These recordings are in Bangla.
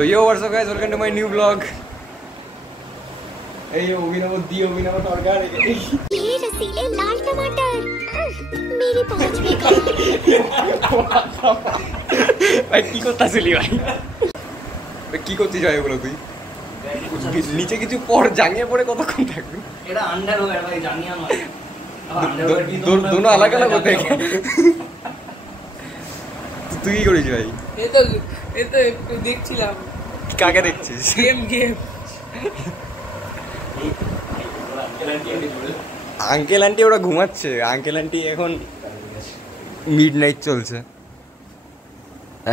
So yo, what's up guys, welcome to my new vlog. Hey yo, अभिनव तड़का ये रसीले लाल टमाटर मेरी पहुंच में ভাই কি করতেছিলি ভাই কি করছিস ভাই বলো তুই নিচে কিছু পর জাঙ্গিয়ে পড়ে কতক্ষণ থাকবি এটা আন্ডারওয়্যার ভাই জাঙ্গিয়া নয় दोनों अलग अलग होते हैं তুই কি করিস ভাই এই তো একটু দেখছিলাম কাকে দেখছিস গেম আঙ্কেল আন্টি ওরা ঘুমাচ্ছে আঙ্কেল আন্টি এখন মিডনাইট চলছে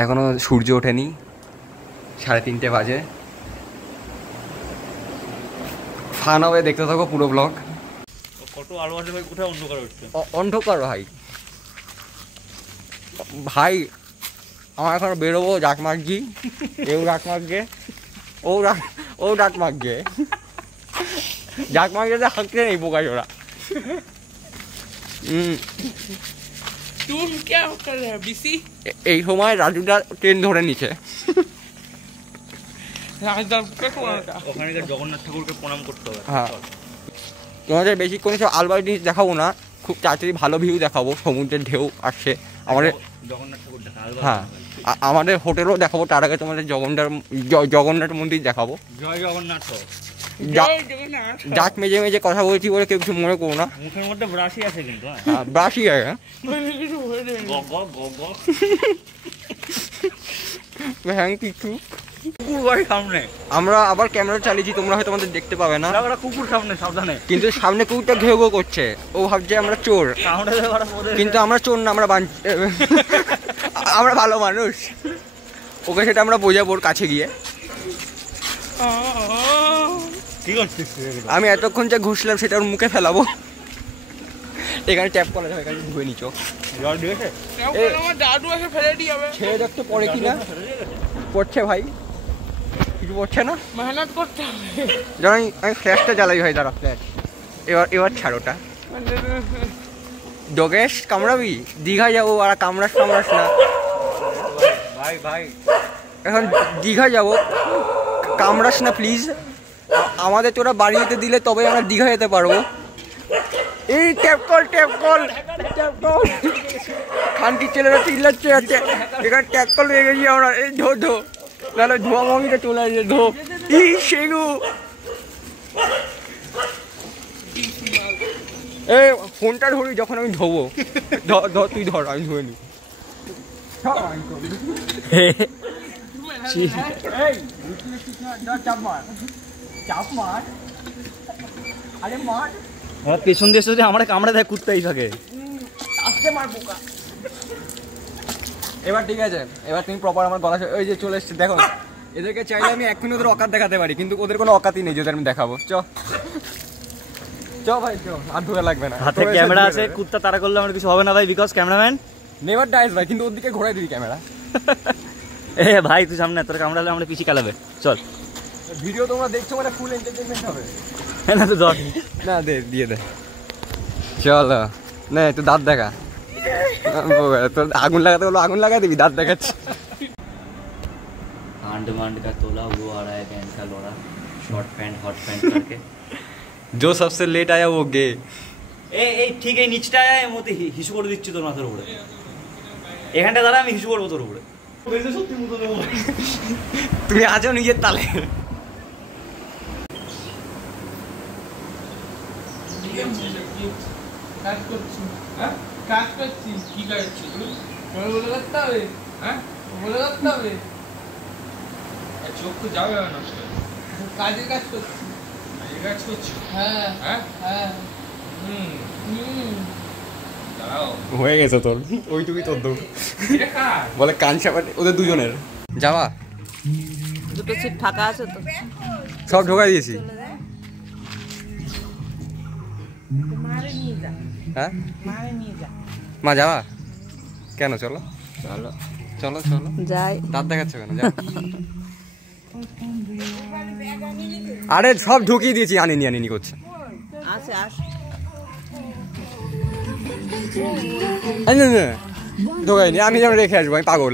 এখনো সূর্য ওঠেনি 3:30 বাজে ফান হবে দেখতে থাকো পুরো ব্লগ কত আলো আছে ভাই কোথায় অন্ধকার হচ্ছে অন্ধকার ভাই ভাই আমার এখন বেরোবো ডাক মার্গি এও ডাক মার্গে ও ডাক মার্গে ডাক মার্গে হাঁকতে নেই পোকা জোড়া तुम क्या कर रहे हो बिसी এই সময় রাজুদা ট্রেন ধরে নিছে ওখানে জগন্নাথ ঠাকুরকে প্রণাম করতে হবে হ্যাঁ তোমাদের বেশিক্ষণ সব আলবাই জিনিস দেখাবো না খুব তাড়াতাড়ি ভালো ভিউ দেখাবো সমুদ্রের ঢেউ আসছে আমাদের জগন্নাথ ঠাকুর দেখা হ্যাঁ আমাদের হোটেলও দেখাবো তার আগে তোমাদের জগন্নাথ মন্দির দেখাবো জয় জগন্নাথ ডাক মেজে মেজে কথা বলছি বলে কেউ কিছু মনে করো না মুখের মধ্যে ব্রাশই আছে কিন্তু ব্রাশই আছে হ্যাঁ কিছু কুকুর বাড়ি সামনে আমরা আবার ক্যামেরা চালিয়েছি তোমরা হয়তো আমাদের দেখতে পাবে না কুকুর সামনে সাবধানে কিন্তু সামনে কুকুরটা ঘেউ ঘেউ করছে ও ভাবছে আমরা চোর কিন্তু আমরা চোর না আমরা আমরা ভালো মানুষ ওকে সেটা আমরা বোঝাবো ওর কাছে গিয়ে আমি এতক্ষণ যা ঘুষলাম সেটা ওর মুখে ফেলাবো এখানে ট্যাপ করা যাবে এখানে ধুয়ে নিচো ছেড়ে দেখতে পড়ে কিনা পড়ছে ভাই কিছু পড়ছে না মেহনত করতে হবে যেমন আমি ফ্ল্যাশটা জ্বালাই ভাই দাঁড়া ফ্ল্যাশ এবার ছাড়োটা ডোগেশ কামড়াবি দীঘা যাবো আর কামড়াস না ভাই ভাই এখন দীঘা যাবো কামড়াস না প্লিজ আমাদের তোরা বাড়িতে দিলে তবে আমরা দীঘা যেতে পারবো এই ট্যাপ কল খানকির ছেলেরা চিল্লাচ্ছে আছে এখানে ট্যাপ কল হয়ে গেছি আমরা এই ধো তাহলে ধোয়া মমিটা চলে আসছে ধো ই সেগু এ ফোনটা ধরি যখন আমি ধোবো তুই ধর আমি ধুয়ে নি পেছন দিয়ে যদি আমরা কামড়া দেয় কুত্তাই থাকে এবার ঠিক আছে এবার তুমি প্রপার আমার গলা ওই যে চলে এসছে দেখো এদেরকে চাইলে আমি এক্ষুনি ওদের অকাত দেখাতে পারি কিন্তু ওদের কোনো অকাতই নেই যেটা আমি দেখাবো চ ভাই চ আর ধরে লাগবে না হাতে ক্যামেরা আছে কুত্তা তারা করলে আমার কিছু হবে না ভাই বিকজ ক্যামেরাম্যান নেভার ডাইস ভাই কিন্তু ওর দিকে ঘোরাই দিবি ক্যামেরা এ ভাই তুই সামনে তোর কামড়ালে আমরা পিছিয়ে কালাবে চল ভিডিও তোমরা দেখছো মানে ফুল এন্টারটেইনমেন্ট হবে না তো ধর না দিয়ে দে চল না তুই দাঁত দেখা তোর আগুন লাগাতে বলো আগুন লাগা দিবি দাঁত দেখাচ্ছি आंडमान का तोला वो आ रहा है पैंट का लोड़ा शॉर्ट पैंट हॉट पैंट करके जो सबसे लेट आया वो गे ए ठीक है নিচটা আয় মতে হিসু করে দিচ্ছি তোর মাথার উপরে এখানটা দাঁড়া আমি হিসু করব তোর উপরে বেশি সত্যি মতো দেবো তুমি আজও নিজের তালে কাজ করছি কি করছি বলে করতে হবে হ্যাঁ বলে করতে হবে চোখ তো যাবে না কাজের কাজ করছি হ্যাঁ হয়ে গেছে তোর ওইটুকুই তোর দৌড় বলে কান চাপাটি ওদের দুজনের যাওয়া দুটো সিট ফাঁকা আছে তো সব ঢোকাই দিয়েছি হ্যাঁ মা যাওয়া কেন চলো যাই দাঁত দেখাচ্ছ কেন আরে সব ঢুকিয়ে দিয়েছি আনিনি করছে ঢোকাইনি আমি যেন রেখে আসবো আমি পাগল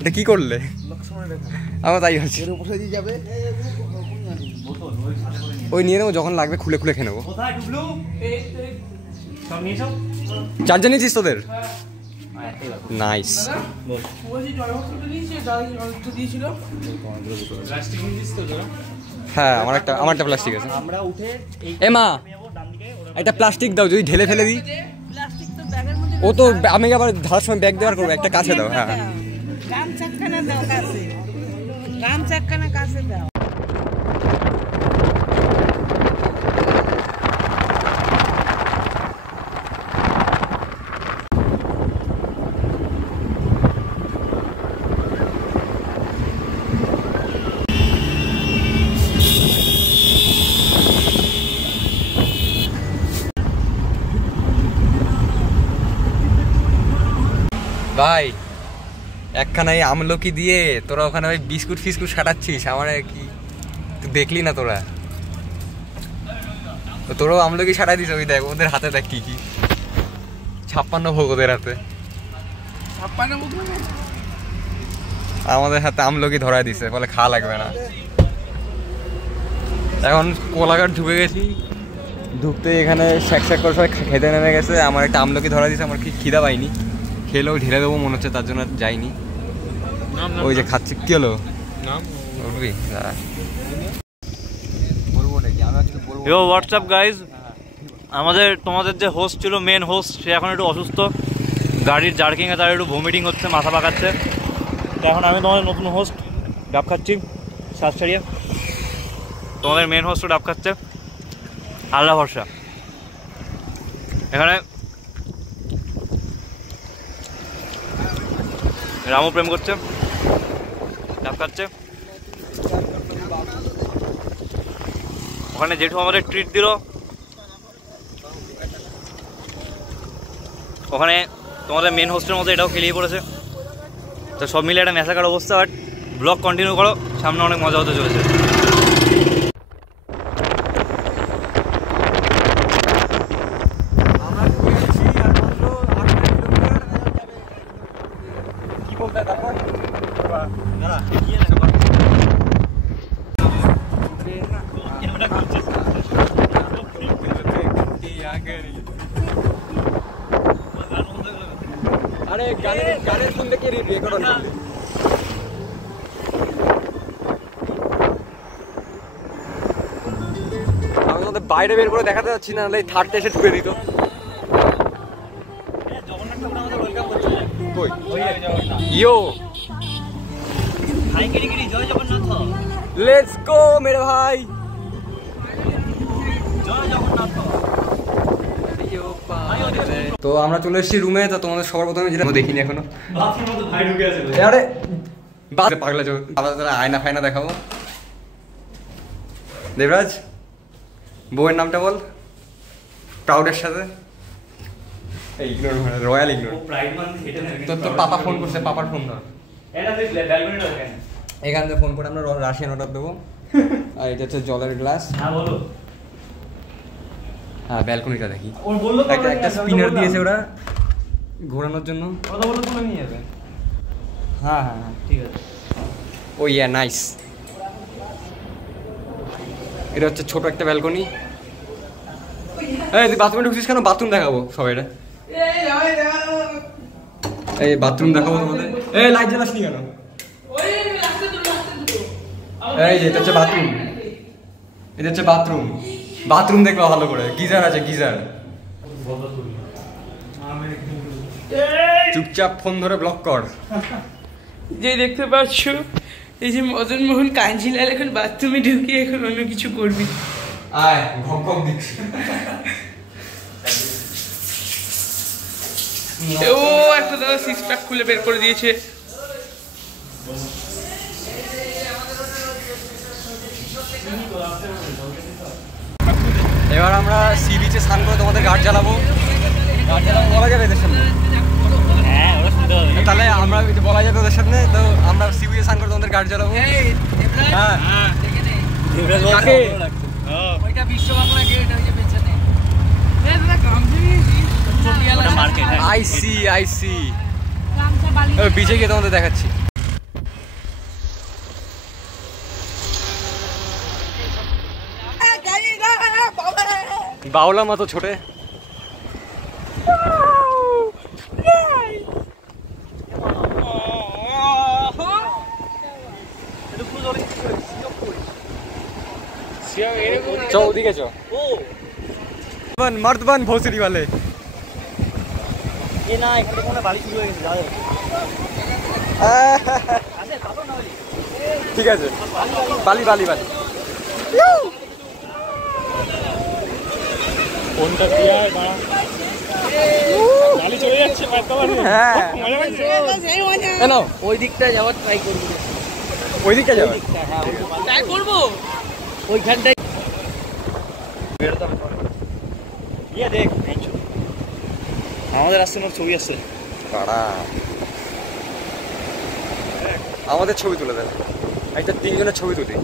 এটা কি করলে? আমার তাই হচ্ছে। ওই নিয়ে নেবো, যখন লাগবে খুলে খুলে খেয়ে নেবো। চার্জার নিয়েছিস তোদের? নাইস। হ্যাঁ আমার একটা প্লাস্টিক আছে। এ মা একটা প্লাস্টিক দাও, যদি ঢেলে ফেলে দিই। ও তো আমি আবার ধরার সময় ব্যাগ দেওয়ার করবো, একটা কাছে দাও। হ্যাঁ কাছে দাও। ভাই একখানা এই আমলকি দিয়ে তোরা ওখানে ওই বিস্কুট ফিস্কুট সাটাচ্ছিস, আমার কি তুই দেখলি না? তোরাও আমলকি সাটাই দিস। ওই দেখ ওদের হাতে দেখ কি কি 56 ভোগ ওদের হাতে, আমাদের হাতে আমলকি ধরাই দিছে, বলে খাওয়া লাগবে না। এখন কোলাঘাট ঢুকে গেছি, ঢুকতে এখানে শ্যাক শ্যাক করে সবাই খেতে নেমে গেছে। আমার একটা আমলকি ধরা দিছে, আমার কি খিদা পাইনি, খেলেও ঢেলে দেবো মনে হচ্ছে, তার জন্য যাইনি। ওই যে খাচ্ছি। কি হলো? উঠবি? বলবো নাকি? আমি কিছু বলবো। ইয়ো হোয়াটসঅ্যাপ গাইজ, তোমাদের যে হোস্ট ছিল, মেন হোস্ট, সে এখন একটু অসুস্থ, গাড়ির জার্কিংয়ে তার একটু ভমিটিং হচ্ছে, মাথা পাকাচ্ছে। তো এখন আমি তোমাদের নতুন হোস্ট ডাব খাচ্ছি শ্বাস ছাড়িয়ে। তোমাদের মেন হোস্টও ডাব খাচ্ছে, আল্লাহ ভরসা। এখানে রামু প্রেম করছে, ডাব খাচ্ছে। ওখানে জেঠু আমাদের ট্রিট দিল, ওখানে তোমাদের মেন হোস্টের মধ্যে এটাও খেলিয়ে পড়েছে। তো সব মিলে একটা ম্যাসাকার অবস্থা। বাট ব্লগ কন্টিনিউ করো, সামনে অনেক মজা হতে চলেছে। আরে গানের শুনতে কে রেকর্ড করলি? আমি তোদের বাইরে বের করে দেখাতে যাচ্ছি না, নাহলে থার্ডটা এসে ঢুকে দিত। ইয়ো লেটস গো মেরে ভাই। তো আমরা চলে এসেছি রুমে। তো তোমাদের সবার প্রথমে যেটা দেখিনি এখনো, আরে পাগলা চো, আয়না ফায়না দেখাবো। দেবরাজ, বউয়ের নামটা বল প্রাউডের সাথে। Royal ignore. তোর পাপা ফোন করছে, পাপার ফোন ধর। এখান থেকে ফোন করে আমরা রাশিয়ান অর্ডার দেবো। আর এটা হচ্ছে জলের গ্লাস। হ্যাঁ ব্যালকনিটা দেখি, একটা স্পিনার দিয়েছে ওরা ঘোরানোর জন্য। হ্যাঁ হ্যাঁ হ্যাঁ ঠিক আছে। ও ইয়া নাইস। এটা হচ্ছে ছোট একটা ব্যালকনি। এই তুই বাথরুমে ঢুকছিস কেন? বাথরুম দেখাবো সবাই। এটা এই বাথরুম দেখাবো তোমাদের। এই লাইট জ্বালাস নি কেন? এই যে এটা হচ্ছে বাথরুম, এটা হচ্ছে বাথরুম। বাথরুম দেখলো ভালো করে, গিজার আছে গিজার। চুপচাপ ফোন ধরে ব্লক কর। যে দেখতে পাচ্ছ এই যে মদন মোহন কাঞ্জিলাল এখন বাথরুমে ঢুকিয়ে এখন অন্য কিছু করবি। আয় ঘক ঘক দিচ্ছি। ও একটা দাদা সিক্স প্যাক খুলে বের করে দিয়েছে। এবার আমরা সি বিচে স্নান করে তোমাদের গার্ড জ্বালাবো। গার্ড জ্বালাবো বলা যাবে এদের সামনে? হ্যাঁ ওরা শুনতে হবে। তাহলে আমরা বলা যাবে ওদের সামনে। তো আমরা সি বিচে স্নান করে তোমাদের গার্ড জ্বালাবো। হ্যাঁ কাকে? ওইটা বিশ্ব বাংলা গেট, ওই যে পেছনে। এই দাদা গামছা নিয়েছিস? ওটা মার্কেট। আই সি বিচে গিয়ে তোমাদের দেখাচ্ছি। बावला मत छोटे चौदी के चो मर्द बन भोसड़ी वाले ये ना এখানে কোনো বাড়ি শুরু হয়ে গেছে যাও আছে তাতো না বলি ঠিক আছে বালি বালি বালি কোনটা দিয়া দাঁড়া বালি চলে যাচ্ছে মারতে পারি হ্যাঁ মজা পাচ্ছে কেন ওই দিকটা যাওয়ার ট্রাই করব ওই দিকটা যাবে হ্যাঁ ট্রাই করব ওইখানটাই ইয়া দেখ আমাদের আসছে না ছবি আসছে কাড়া আমাদের ছবি তুলে দেন একটা তিনজনের ছবি তুলি